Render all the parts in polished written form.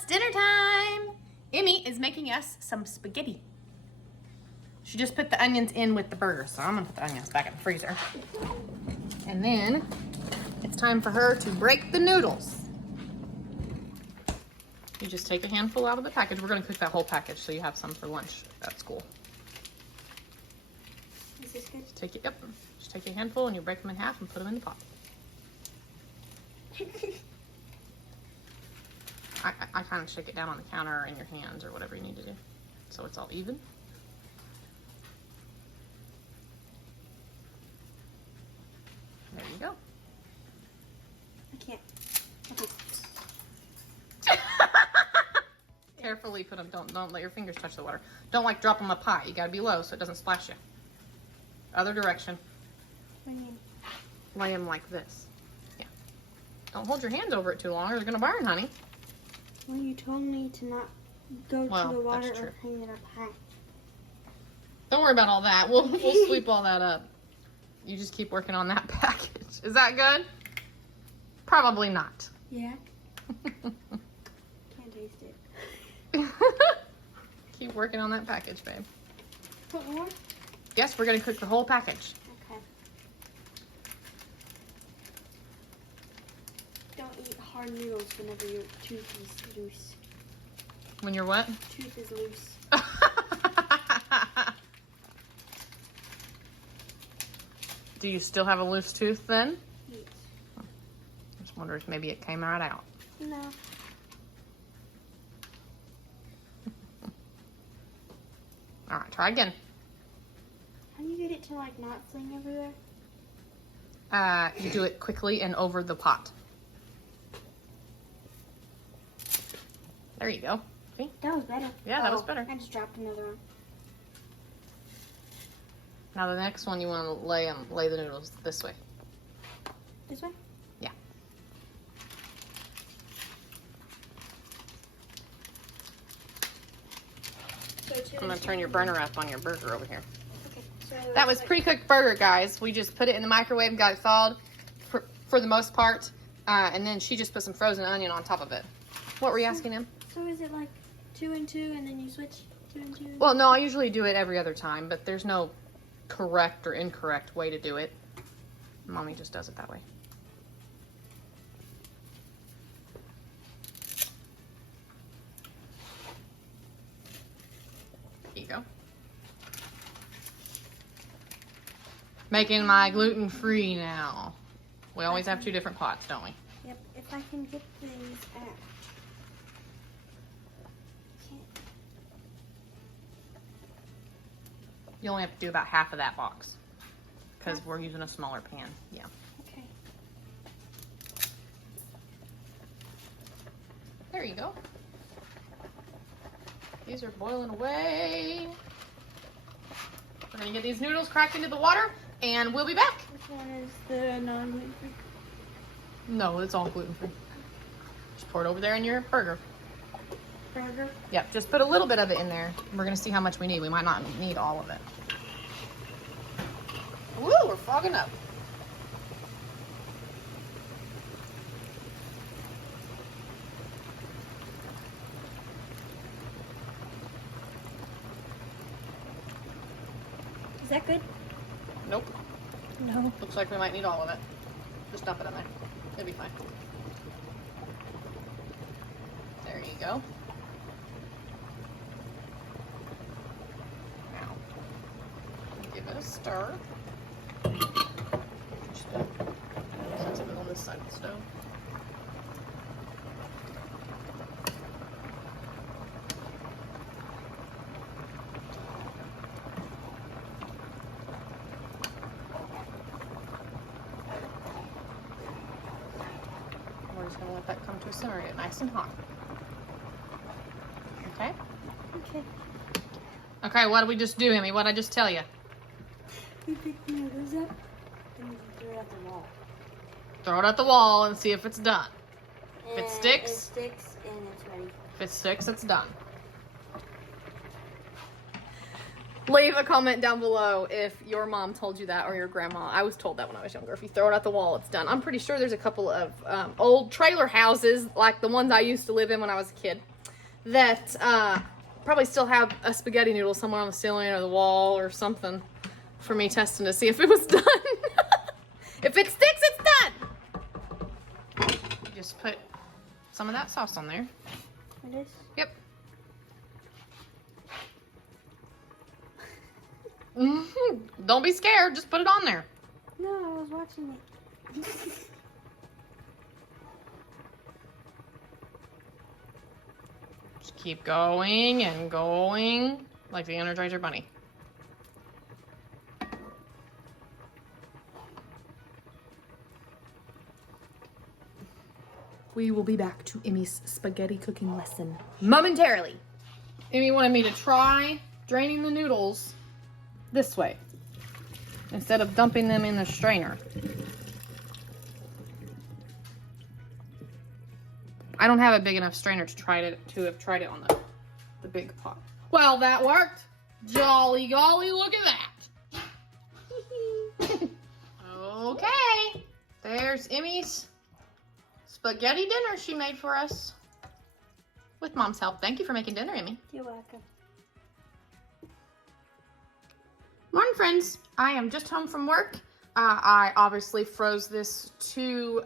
it's dinner time. Emmy is making us some spaghetti. She just put the onions in with the burger, so I'm gonna put the onions back in the freezer. And then it's time for her to break the noodles. You just take a handful out of the package. We're gonna cook that whole package so you have some for lunch at school. Is this good? Just take a handful and you break them in half and put them in the pot. I kind of shake it down on the counter or in your hands or whatever you need to do, so it's all even. There you go. I can't. Okay. Carefully put them. Don't let your fingers touch the water. Don't like drop them a pot. You gotta be low so it doesn't splash you. Other direction. What do you mean? Lay them like this. Yeah. Don't hold your hands over it too long or they're gonna burn, honey. Well, you told me to not go to the water that's true. or hang it up high. Don't worry about all that. We'll sweep all that up. You just keep working on that package. Is that good? Probably not. Yeah. Can't taste it. Keep working on that package, babe. Put more? Yes, we're gonna cook the whole package. Okay. Don't eat hard noodles whenever your tooth is loose. When your what? Tooth is loose. Do you still have a loose tooth then? Yes. I just wonder if maybe it came right out. No. All right, try again. How do you get it to like not fling everywhere? You do it quickly and over the pot. There you go. See? That was better. Yeah, that was better. I just dropped another one. Now the next one you want to lay the noodles this way. This way? Yeah. I'm gonna turn your burner up on your burger over here. Okay. So That was pre-cooked burger, guys. We just put it in the microwave, got it thawed for the most part, and then she just put some frozen onion on top of it. What were you asking him? So is it like 2 and 2 and then you switch 2 and 2? Well, no, I usually do it every other time, but there's no correct or incorrect way to do it. Mommy just does it that way. Here you go. Making my gluten-free now. We always have 2 different pots, don't we? Yep. If I can get these out. You only have to do about half of that box because we're using a smaller pan. Yeah. Okay. There you go. These are boiling away. We're gonna get these noodles cracked into the water and we'll be back. Which one is the non-gluten free? No, it's all gluten-free. Just pour it over there in your burger. Burger? Yep, just put a little bit of it in there. We're gonna see how much we need. We might not need all of it. Woo, we're fogging up. Is that good? Nope. No. Looks like we might need all of it. Just dump it in there. It'll be fine. There you go. Now, give it a stir. Since it on this side of the stove. We're just gonna let that come to a simmer, get nice and hot. Okay? Okay. Okay, what did we just do, Emmy? What did I just tell you? You pick the noodles up and you throw it at the wall. Throw it at the wall and see if it's done. If it And sticks, it sticks and it's ready. if it sticks, it's done. Leave a comment down below if your mom told you that or your grandma. I was told that when I was younger. If you throw it at the wall, it's done. I'm pretty sure there's a couple of old trailer houses like the ones I used to live in when I was a kid that probably still have a spaghetti noodle somewhere on the ceiling or the wall or something for me testing to see if it was done. If it sticks, it's done. You just put some of that sauce on there. It is? Yep. Don't be scared. Just put it on there. No, I was watching it. Just keep going and going like the Energizer Bunny. We will be back to Emmy's spaghetti cooking lesson momentarily. Emmy wanted me to try draining the noodles this way instead of dumping them in the strainer. I don't have a big enough strainer to have tried it on the big pot. Well, that worked. Jolly golly, look at that. Okay, there's Emmy's spaghetti dinner she made for us with Mom's help. Thank you for making dinner, Emmy. You're welcome. Morning, friends. I am just home from work. I obviously froze this too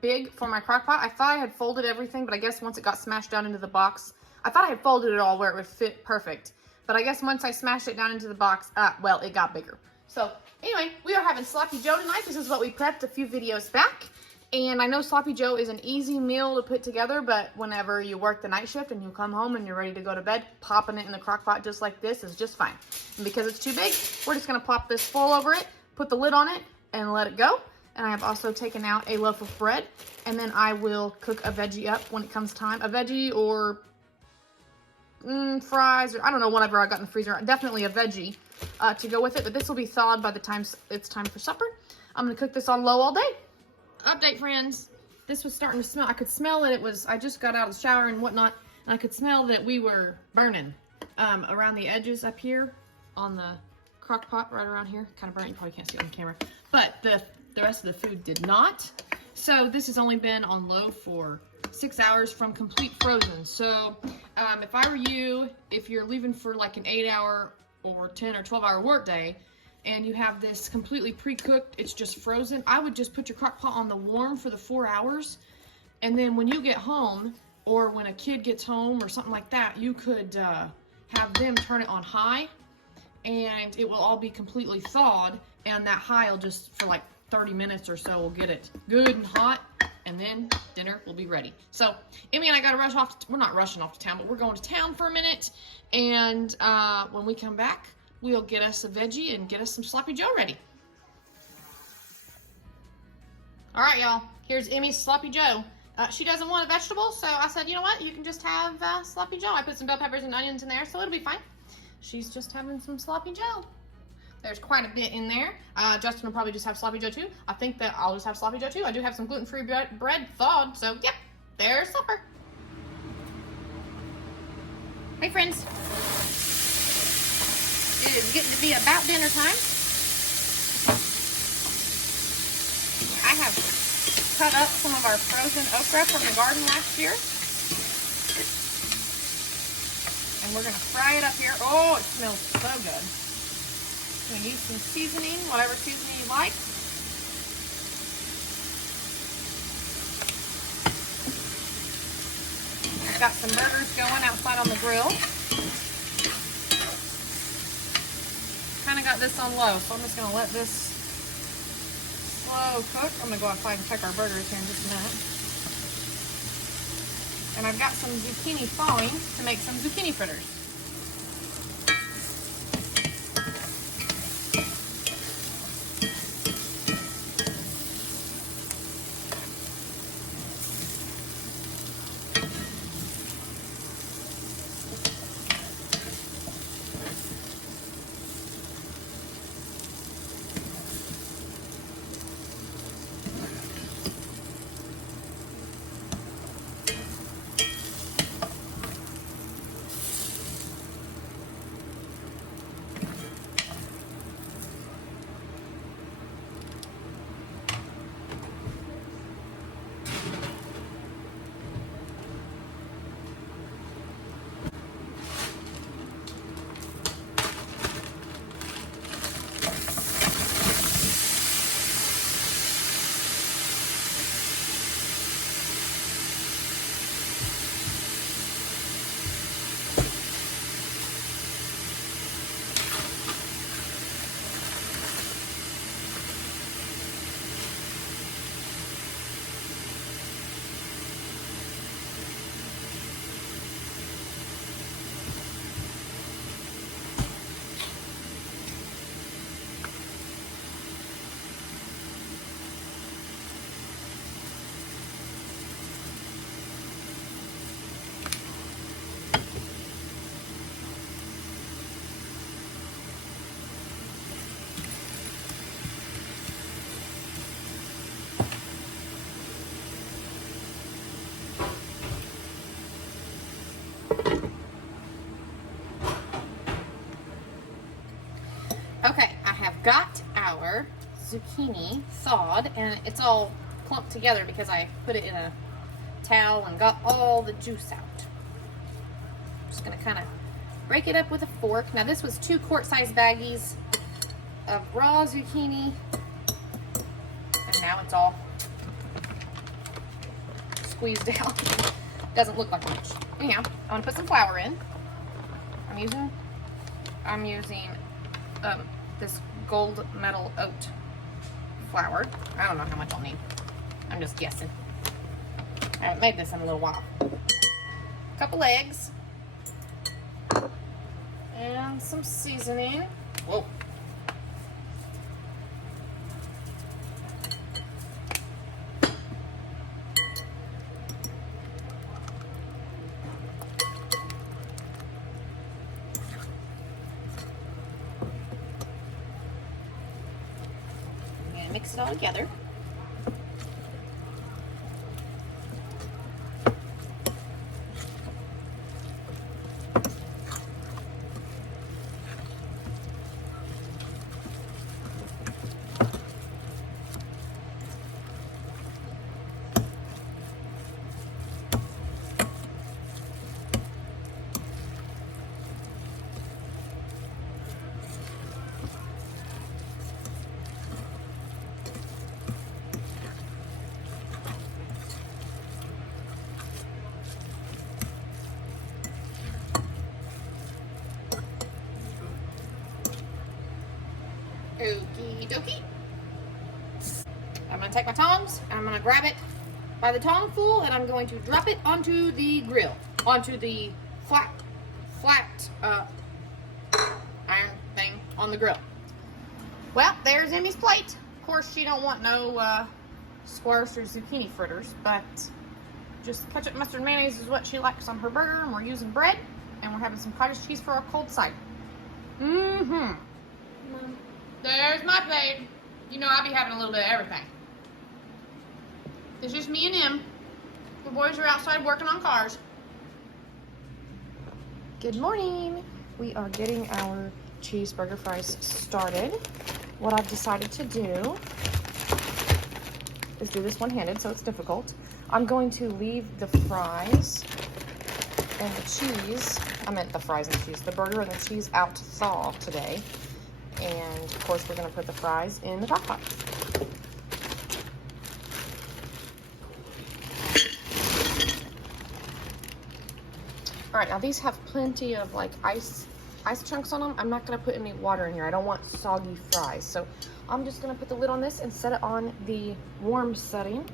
big for my crock pot. I thought I had folded everything, but I guess once it got smashed down into the box, I thought I had folded it all where it would fit perfect. But I guess once I smashed it down into the box, well, it got bigger. So anyway, we are having Sloppy Joe tonight. This is what we prepped a few videos back. And I know Sloppy Joe is an easy meal to put together, but whenever you work the night shift and you come home and you're ready to go to bed, popping it in the crock pot just like this is just fine. And because it's too big, we're just gonna plop this full over it, put the lid on it, and let it go. And I have also taken out a loaf of bread, and then I will cook a veggie up when it comes time. A veggie or fries, or I don't know, whatever I got in the freezer. Definitely a veggie to go with it, but this will be thawed by the time it's time for supper. I'm gonna cook this on low all day. Update, friends. This was starting to smell. I could smell that it was, I just got out of the shower and whatnot, and I could smell that we were burning around the edges up here on the crock pot, right around here. Kind of burnt. You probably can't see it on camera. But the rest of the food did not. So this has only been on low for 6 hours from complete frozen. So if I were you, if you're leaving for like an 8-hour or 10 or 12-hour work day, and you have this completely pre-cooked, it's just frozen, I would just put your crock pot on the warm for the 4 hours. And then when you get home, or when a kid gets home or something like that, you could have them turn it on high, and it will all be completely thawed, and that high will just, for like 30 minutes or so, will get it good and hot, and then dinner will be ready. So Emmy and I gotta rush off, we're not rushing off to town, but we're going to town for a minute, and when we come back, we'll get us a veggie and get us some Sloppy Joe ready. All right, y'all. Here's Emmy's Sloppy Joe. She doesn't want a vegetable, so I said, you know what? You can just have Sloppy Joe. I put some bell peppers and onions in there, so it'll be fine. She's just having some Sloppy Joe. There's quite a bit in there. Justin will probably just have Sloppy Joe too. I think that I'll just have Sloppy Joe too. I do have some gluten-free bread thawed, so yep, there's supper. Hey, friends. It is getting to be about dinner time. I have cut up some of our frozen okra from the garden last year. And we're going to fry it up here. Oh, it smells so good. I'm going to use some seasoning, whatever seasoning you like. I've got some burgers going outside on the grill. Kind of got this on low, so I'm just going to let this slow cook. I'm going to go outside and check our burgers here in just a minute. And I've got some zucchini thawing to make some zucchini fritters. Okay, I have got our zucchini thawed, and it's all clumped together because I put it in a towel and got all the juice out. Just gonna kind of break it up with a fork. Now this was 2 quart-sized baggies of raw zucchini, and now it's all squeezed out. Doesn't look like much. Anyhow, I'm gonna put some flour in. I'm using this gold medal oat flour. I don't know how much I'll need. I'm just guessing. I haven't made this in a little while. A couple eggs. And some seasoning. Whoa. And mix it all together. Okie dokie. I'm going to take my tongs and I'm going to grab it by the tongful and I'm going to drop it onto the grill, onto the flat iron thing on the grill. Well, there's Emmy's plate. Of course, she don't want no squash or zucchini fritters, but just ketchup, mustard, and mayonnaise is what she likes on her burger, and we're using bread, and we're having some cottage cheese for our cold cider. Mm-hmm. Mom. There's my plate. You know I be having a little bit of everything. It's just me and him. The boys are outside working on cars. Good morning. We are getting our cheeseburger fries started. What I've decided to do is do this one-handed, so it's difficult. I'm going to leave the fries and the cheese, the burger and the cheese out to thaw today. And of course, we're going to put the fries in the crock pot. All right, now these have plenty of like ice chunks on them. I'm not going to put any water in here. I don't want soggy fries. So I'm just going to put the lid on this and set it on the warm setting.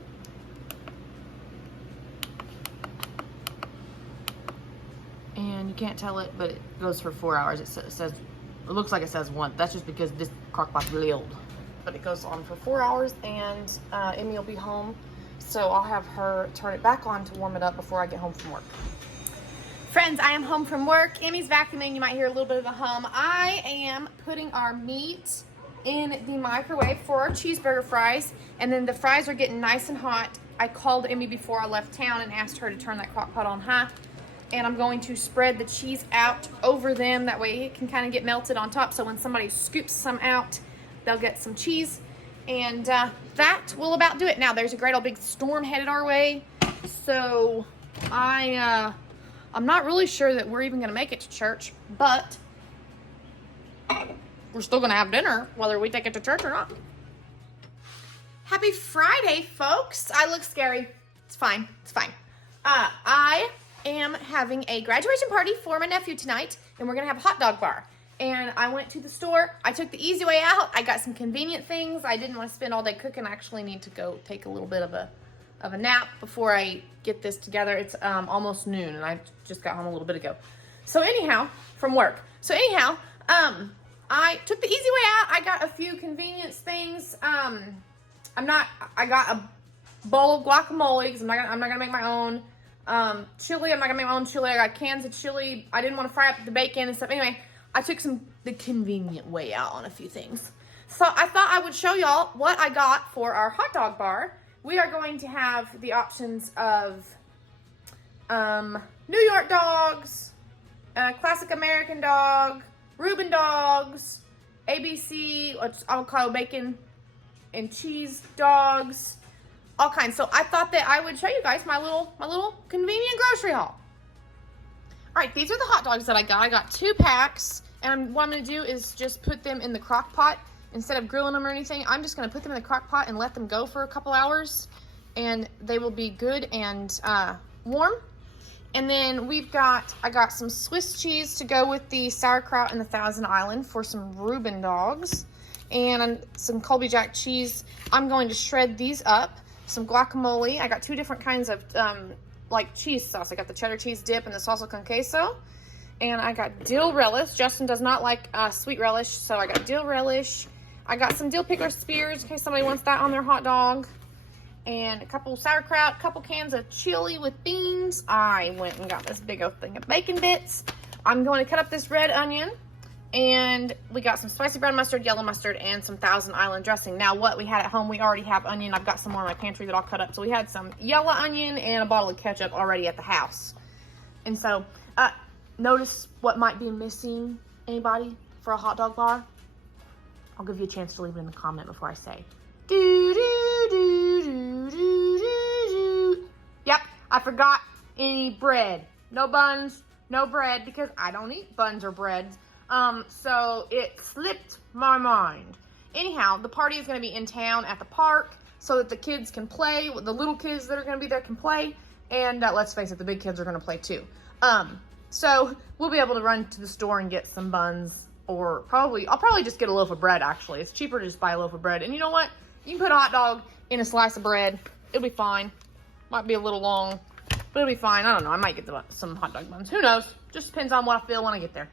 And you can't tell it, but it goes for 4 hours. It looks like it says 1. That's just because this crock pot's really old. But it goes on for 4 hours, and Emmy will be home. So I'll have her turn it back on to warm it up before I get home from work. Friends, I am home from work. Emmy's vacuuming. You might hear a little bit of a hum. I am putting our meat in the microwave for our cheeseburger fries. And then the fries are getting nice and hot. I called Emmy before I left town and asked her to turn that crock pot on high. And I'm going to spread the cheese out over them. That way it can kind of get melted on top. So when somebody scoops some out, they'll get some cheese. And that will about do it. Now, there's a great old big storm headed our way. So I'm not really sure that we're even going to make it to church. But we're still going to have dinner, whether we take it to church or not. Happy Friday, folks. I look scary. It's fine. It's fine. I am having a graduation party for my nephew tonight, and we're gonna have a hot dog bar. And I went to the store. I took the easy way out. I got some convenient things. I didn't want to spend all day cooking. I actually need to go take a little bit of a nap before I get this together. It's almost noon, and I just got home a little bit ago. So anyhow, from work. So anyhow, I took the easy way out. I got a few convenience things. I got a bowl of guacamole because I'm not gonna make my own. Chili, I'm not gonna make my own chili. I got cans of chili. I didn't want to fry up the bacon and stuff. Anyway, I took the convenient way out on a few things. So I thought I would show y'all what I got for our hot dog bar. We are going to have the options of New York dogs, classic American dog, Reuben dogs, ABC, avocado bacon and cheese dogs, all kinds. So I thought that I would show you guys my little convenient grocery haul. All right, these are the hot dogs that I got. I got 2 packs, and what I'm gonna do is just put them in the crock pot. Instead of grilling them or anything, I'm just gonna put them in the crock pot and let them go for a couple hours, and they will be good and warm. And then I got some Swiss cheese to go with the sauerkraut and the Thousand Island for some Reuben dogs, and some Colby Jack cheese. I'm going to shred these up. Some guacamole. I got 2 different kinds of like cheese sauce. I got the cheddar cheese dip and the salsa con queso. And I got dill relish. Justin does not like sweet relish, so I got dill relish. I got some dill pickle spears in case somebody wants that on their hot dog. And a couple sauerkraut, a couple cans of chili with beans. I went and got this big old thing of bacon bits. I'm going to cut up this red onion. And we got some spicy brown mustard, yellow mustard, and some Thousand Island dressing. Now, what we had at home, we already have onion. I've got some more in my pantry that I'll cut up. So we had some yellow onion and a bottle of ketchup already at the house. And so, notice what might be missing, anybody, for a hot dog bar? I'll give you a chance to leave it in the comment before I say. Yep, I forgot any bread. No buns, no bread, because I don't eat buns or breads. So it slipped my mind. Anyhow, the party is going to be in town at the park so that the kids can play. The little kids that are going to be there can play. And let's face it, the big kids are going to play too. So we'll be able to run to the store and get some buns, or I'll probably just get a loaf of bread, actually. It's cheaper to just buy a loaf of bread. And you know what? You can put a hot dog in a slice of bread. It'll be fine. Might be a little long, but it'll be fine. I don't know. I might get some hot dog buns. Who knows? Just depends on what I feel when I get there.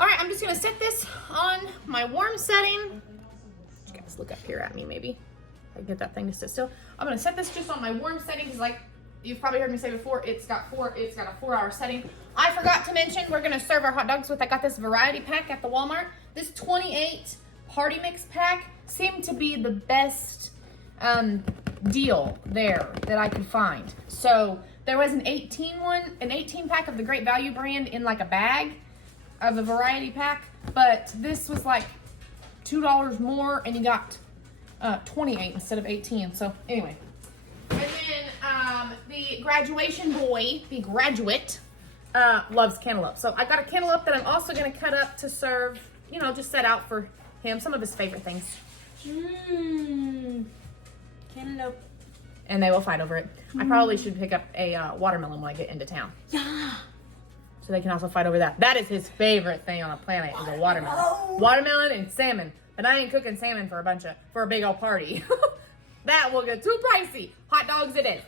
All right, I'm just gonna set this on my warm setting. You guys look up here at me, maybe. I can get that thing to sit still. I'm gonna set this just on my warm setting because, like you've probably heard me say before, it's got a 4-hour setting. I forgot to mention we're gonna serve our hot dogs with. I got this variety pack at the Walmart. This 28 party mix pack seemed to be the best deal there that I could find. So there was an 18 pack of the Great Value brand in like a bag of the variety pack, but this was like $2 more and you got 28 instead of 18. So anyway, and then the graduation boy, the graduate, loves cantaloupe. So I got a cantaloupe that I'm also going to cut up to serve, you know, just set out for him, some of his favorite things. Cantaloupe. And they will fight over it. I probably should pick up a watermelon when I get into town. Yeah. So they can also fight over that. That is his favorite thing on the planet, is a watermelon. Watermelon and salmon. But I ain't cooking salmon for a big old party. That will get too pricey. Hot dogs it is.